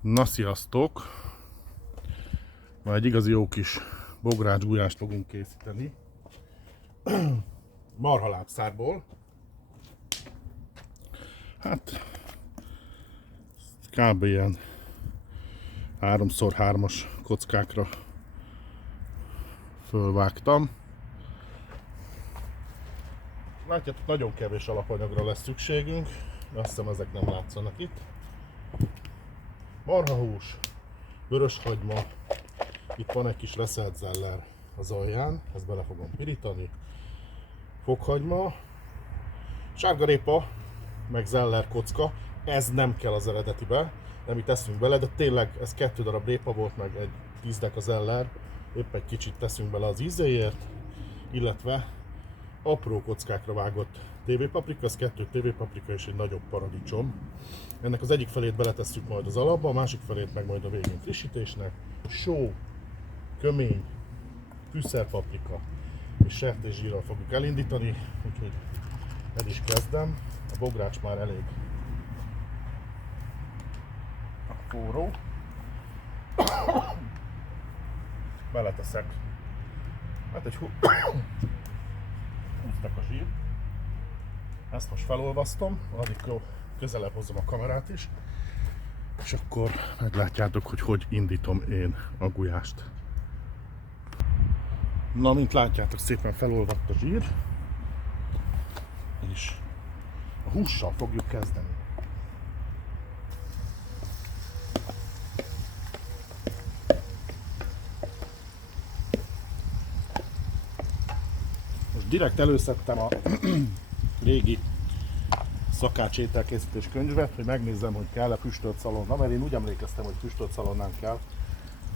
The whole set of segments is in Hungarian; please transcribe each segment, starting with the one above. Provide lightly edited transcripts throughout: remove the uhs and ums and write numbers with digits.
Na sziasztok! Ma egy igazi jó kis bogrács gulyást fogunk készíteni. Marhalábszárból. Hát kb. Ilyen 3x3-as kockákra fölvágtam. Látjátok, nagyon kevés alapanyagra lesz szükségünk. Azt hiszem, ezek nem látszanak itt. Marhahús, vöröshagyma, itt van egy kis reszelt zeller az alján, ezt bele fogom pirítani. Fokhagyma, sárgarépa, meg zeller kocka, ez nem kell az eredetibe, nem itt teszünk bele, de tényleg ez 2 darab répa volt, meg egy 10 deka zeller, épp egy kicsit teszünk bele az ízéért, illetve apró kockákra vágott tévépaprika, ez 2 tévépaprika és egy nagyobb paradicsom. Ennek az egyik felét beletesszük majd az alapba, a másik felét meg majd a végén frissítésnek. Só, kömény, fűszerpaprika és sertészsírral fogjuk elindítani, úgyhogy el is kezdem. A bogrács már elég forró. Beleteszek hát egy 20 a zsír. Ezt most felolvasztom, addig közelebb hozom a kamerát is, és akkor meglátjátok, hogy indítom én a gulyást. Na, mint látjátok, szépen felolvadt a zsír, és a hússal fogjuk kezdeni. Most direkt előszedtem a régi szakács ételkészítés könyvet, hogy megnézzem, hogy kell-e füstölt szalonna, mert én úgy emlékeztem, hogy füstölt szalonnán kell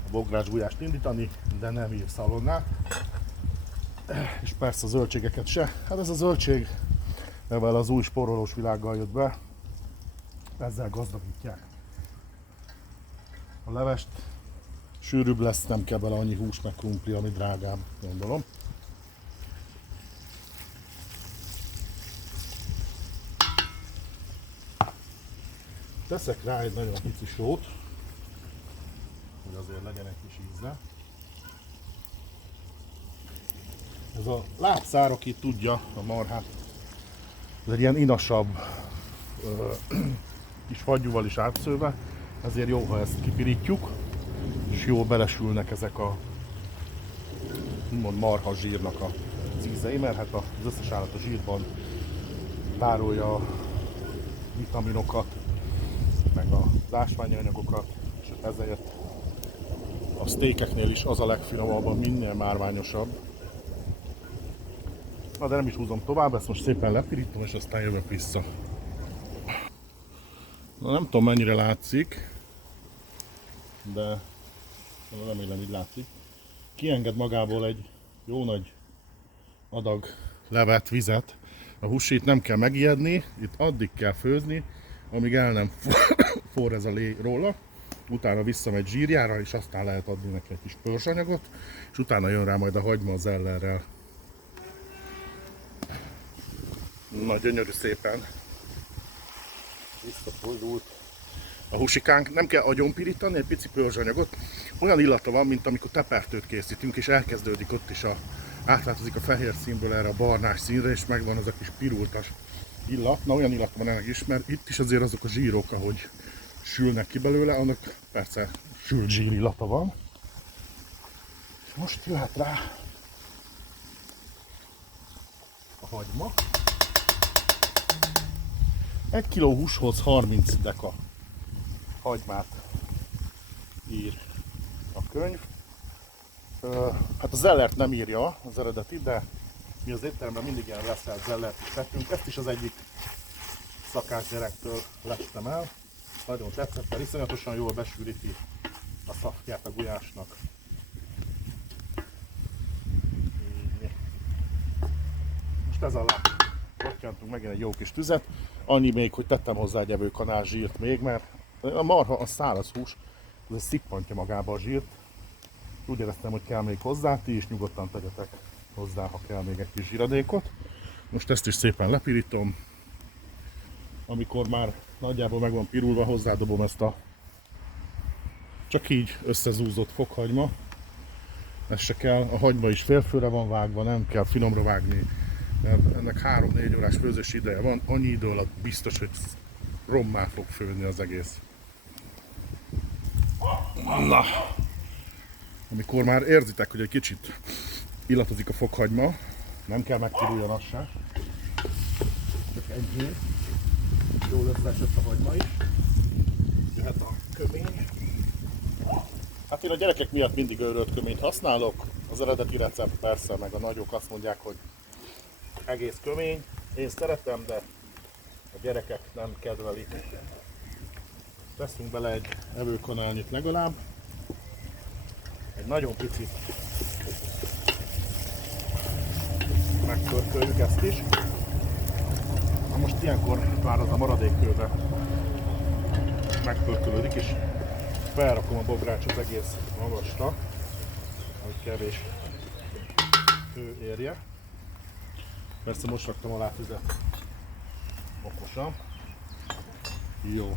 a bogrács gulyást indítani, de nem ír szalonnát. És persze a zöldségeket se. Hát ez a zöldség, mivel az új spórolós világgal jött be, ezzel gazdagítják. A levest sűrűbb lesz, nem kell bele annyi hús meg krumpli, ami drágább, gondolom. Teszek rá egy nagyon pici sót, hogy azért legyen egy kis íze. Ez a lábszár, aki tudja a marhát, ez egy ilyen inasabb kis fagyúval is átszőve, ezért jó, ha ezt kipirítjuk, és jól belesülnek ezek a úgymond marha zsírnak az ízei, mert hát az összes állat a zsírban tárolja a vitaminokat, meg az ásványi anyagokat, és ezért a sztékeknél is az a legfinomabb, minél márványosabb. Na, de nem is húzom tovább, ezt most szépen lepirítom, és aztán jövök vissza. Na, nem tudom, mennyire látszik, de remélem így látszik. Kienged magából egy jó nagy adag levet, vizet. A húsít nem kell megijedni, itt addig kell főzni, amíg el nem forr ez a lé róla. Utána visszamegy zsírjára, és aztán lehet adni neki egy kis pörzsanyagot, és utána jön rá majd a hagyma az zellerrel. Na, gyönyörű szépen visszafordult a húsikánk. Nem kell agyon pirítani, egy pici pörzsanyagot. Olyan illata van, mint amikor tepertőt készítünk, és elkezdődik ott is átváltozik a fehér színből erre a barnás színre, és megvan az a kis pirultas illat. Na, olyan illat van ennek is, mert itt is azért azok a zsírok, ahogy sülnek ki belőle, annak persze sült zsír illata van. És most jöhet rá a hagyma. 1 kg húshoz 30 deka hagymát ír a könyv. Hát a zellert nem írja az eredeti, de mi az étteremben mindig ilyen reszelt zellert is tettünk. Ezt is az egyik szakácsgyerektől lettem el. Nagyon tetszett, mert iszonyatosan jól besűríti a szaftját a gulyásnak. Most ez alá rottyantunk megint egy jó kis tüzet. Annyi még, hogy tettem hozzá egy evőkanál zsírt még, mert a marha, a száraz hús, ez szippantja magába a zsírt. Úgy éreztem, hogy kell még hozzá, ti is nyugodtan tegyetek hozzá, ha kell még egy kis zsíradékot. Most ezt is szépen lepirítom. Amikor már nagyjából meg van pirulva, hozzádobom ezt a Csak így összezúzott fokhagyma. Ez se kell, a hagyma is félfőre van vágva, nem kell finomra vágni, mert ennek 3-4 órás főzési ideje van, annyi idő alatt biztos, hogy rommá fog főni az egész. Na, amikor már érzitek, hogy egy kicsit illatozik a fokhagyma, nem kell megtiruljon az se, csak ennyi, jól összeesett a hagyma is, jöhet a kömény. Hát én a gyerekek miatt mindig őrölt köményt használok, az eredeti recept persze, meg a nagyok azt mondják, hogy egész kömény, én szeretem, de a gyerekek nem kedvelik. Teszünk bele egy evőkanálnyit legalább, egy nagyon picit megpörköljük ezt is. Na most ilyenkor már az a maradékkőbe megpörkölődik, és felrakom a bográcsot egész magasra, hogy kevés hő érje. Persze most raktam alá tüzet okosan. Jó.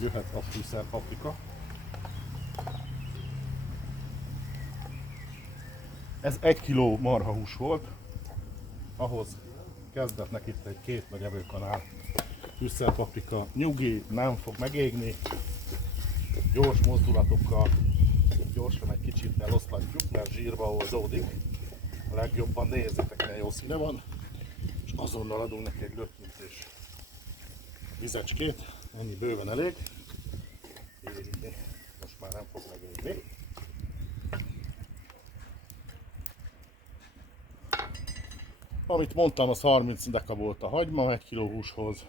Jöhet a fűszer paprika. Ez 1 kg marhahús volt, ahhoz kezdetnek itt egy 2 nagy evőkanál fűszerpaprika. Nyugi, nem fog megégni, gyors mozdulatokkal, gyorsan egy kicsit eloszlatjuk, mert zsírba oldódik. A legjobban nézzétek, milyen jó színe van, és azonnal adunk neki egy lötyintés vizecskét, ennyi bőven elég. Égni. Most már nem fog megégni. Amit mondtam, az 30 deka volt a hagyma 1 kg húshoz,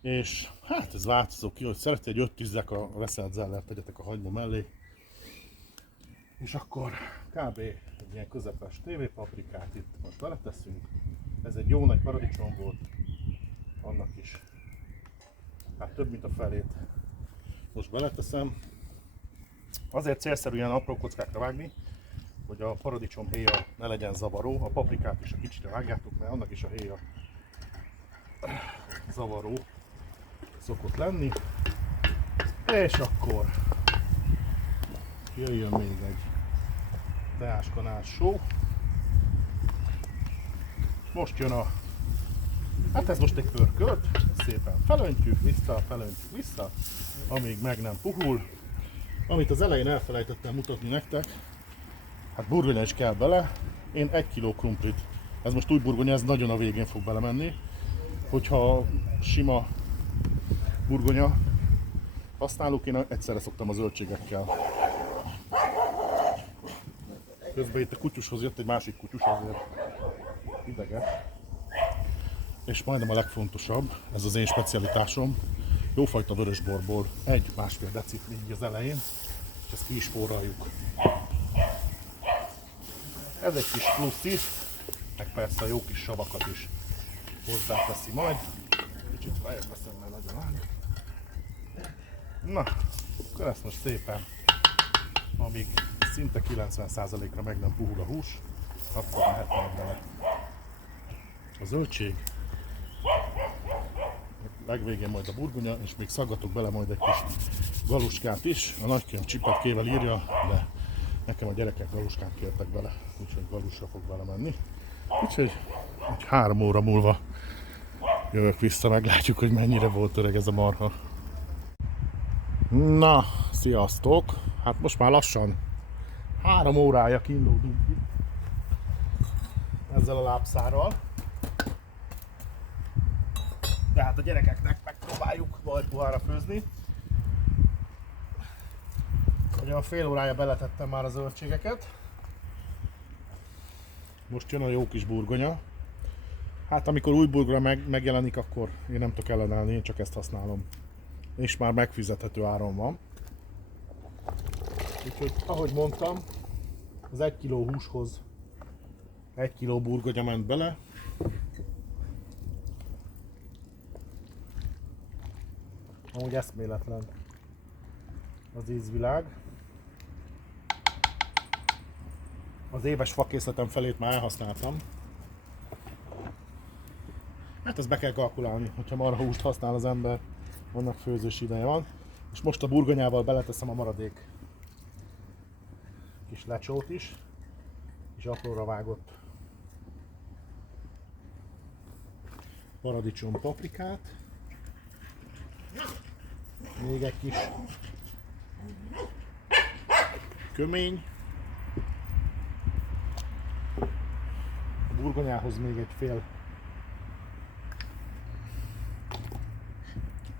és hát ez változó ki, hogy szereti, egy 5-10 deka reszelt zellert tegyetek a hagyma mellé, és akkor kb. Egy ilyen közepes tévépaprikát itt most beleteszünk. Ez egy jó nagy paradicsom volt, annak is hát több mint a felét most beleteszem. Azért célszerű ilyen apró kockákra vágni, hogy a paradicsom héja ne legyen zavaró. A paprikát is a kicsit vágjátok, mert annak is a héja zavaró szokott lenni. És akkor jöjjön még egy teáskanál só. Most jön a... Hát ez most egy pörkölt, szépen felöntjük vissza, amíg meg nem puhul. Amit az elején elfelejtettem mutatni nektek, hát burgonya is kell bele. Én 1 kg krumplit, ez most új burgonya, ez nagyon a végén fog belemenni. Hogyha sima burgonya használok, én egyszerre szoktam a zöldségekkel. Közben itt a kutyushoz jött egy másik kutyus, azért ideges. És majdnem a legfontosabb, ez az én specialitásom, jófajta vörösborból 1-1,5 decit így az elején, és ezt ki is forraljuk. Ez egy kis plusz is, meg persze a jó kis savakat is hozzáteszi majd. Kicsit feljebb veszem, mert nagyon áll. Na, akkor ezt most szépen, amíg szinte 90%-ra meg nem puhul a hús, akkor mehet majd bele a zöldség. Legvégén majd a burgonya, és még szaggatok bele majd egy kis galuskát is. A nagykönyv csipetkével írja, de nekem a gyerekek galuskát kértek bele, úgyhogy galusra fog bele menni. Úgyhogy 3 óra múlva jövök vissza, meglátjuk, hogy mennyire volt öreg ez a marha. Na, sziasztok! Hát most már lassan 3 órája kínlódunk itt ezzel a lábszárral. De hát a gyerekeknek megpróbáljuk majd puhára főzni. Olyan fél órája beletettem már a zöldségeket. Most jön a jó kis burgonya. Hát amikor új burgonya megjelenik, akkor én nem tudok ellenállni, én csak ezt használom. És már megfizethető áron van. Úgyhogy ahogy mondtam, az 1 kg húshoz 1 kg burgonya ment bele. Amúgy eszméletlen az ízvilág. Az éves fakészletem felét már elhasználtam. Hát ezt be kell kalkulálni, hogyha marhahúst használ az ember. annak főzős ideje van. És most a burgonyával beleteszem a maradék kis lecsót is, és apróra vágott paradicsom paprikát, még egy kis kömény, a burgonyához még egy fél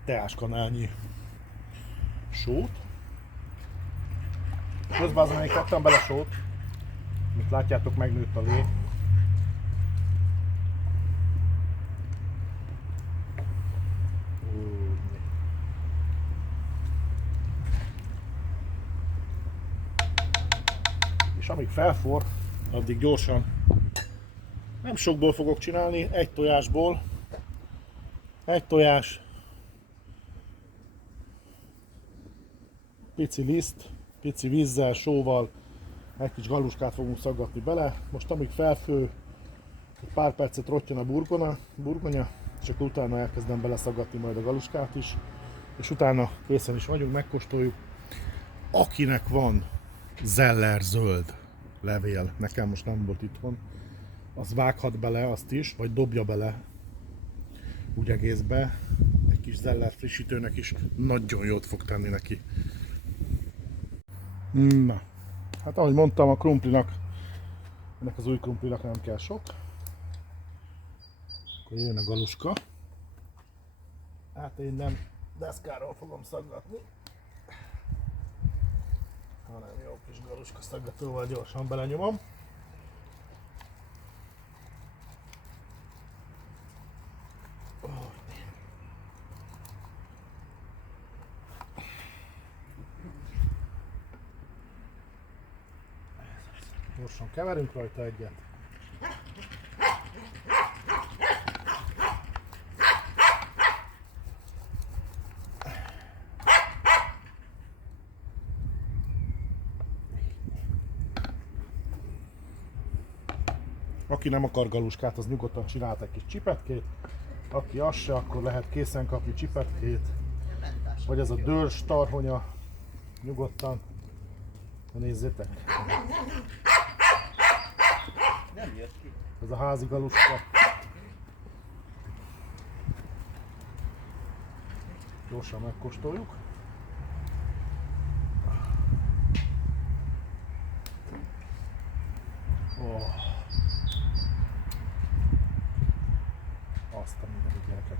teáskanálnyi sót. Közben azon még tettem bele sót, mint látjátok, megnőtt a lé. És amíg felforr, addig gyorsan, nem sokból fogok csinálni, egy tojásból, egy tojás, pici liszt, pici vízzel, sóval, egy kis galuskát fogunk szaggatni bele. Most amíg felfő, egy pár percet rottyan a burgonya, és akkor utána elkezdem beleszaggatni majd a galuskát is, és utána készen is vagyunk, megkóstoljuk. Akinek van zeller zöld levél, nekem most nem volt itthon, az vághat bele azt is, vagy dobja bele úgy egészbe. Egy kis zeller frissítőnek is nagyon jót fog tenni neki. Na, hát ahogy mondtam, a krumplinak, ennek az új krumplinak nem kell sok. Akkor jön a galuska. Hát én nem deszkáról fogom szaggatni, hanem jó kis galuska szaggatóval gyorsan belenyomom. Gyorsan keverünk rajta egyet. Aki nem akar galuskát, az nyugodtan csinált egy kis csipetkét. Aki az se, akkor lehet készen kapni csipetkét. Vagy ez a dörzs tarhonya, nyugodtan. Na nézzétek! Nem jött ki. Ez a házi galuska. Gyorsan megkóstoljuk. Oh. Azt a mindenit, gyerekek.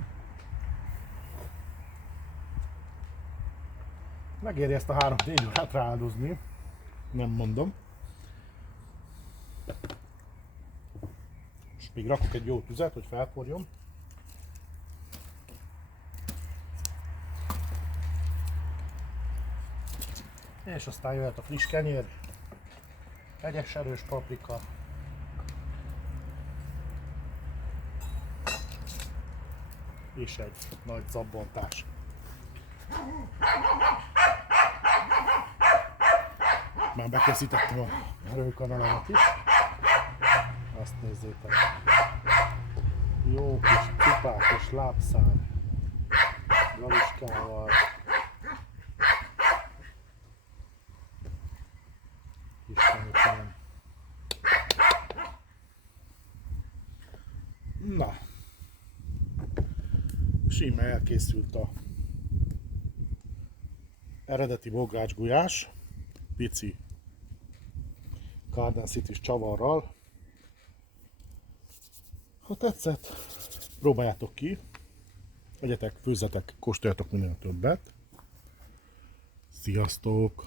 Megéri ezt a 3-4 órát rááldozni. Nem mondom. És még rakok egy jó tüzet, hogy felforjon. És aztán jöhet a friss kenyér, hegyes erős paprika, és egy nagy zabbontás. Már bekészítettem a erőkanalamat is. Azt nézzétek. Jó kis csupákos lábszár galuskával. Istenem. Na. Síme elkészült a eredeti bogrács gulyás, pici Garden City-s csavarral. Ha tetszett, próbáljátok ki, egyetek, főzzetek, kóstoljatok minél többet. Sziasztok!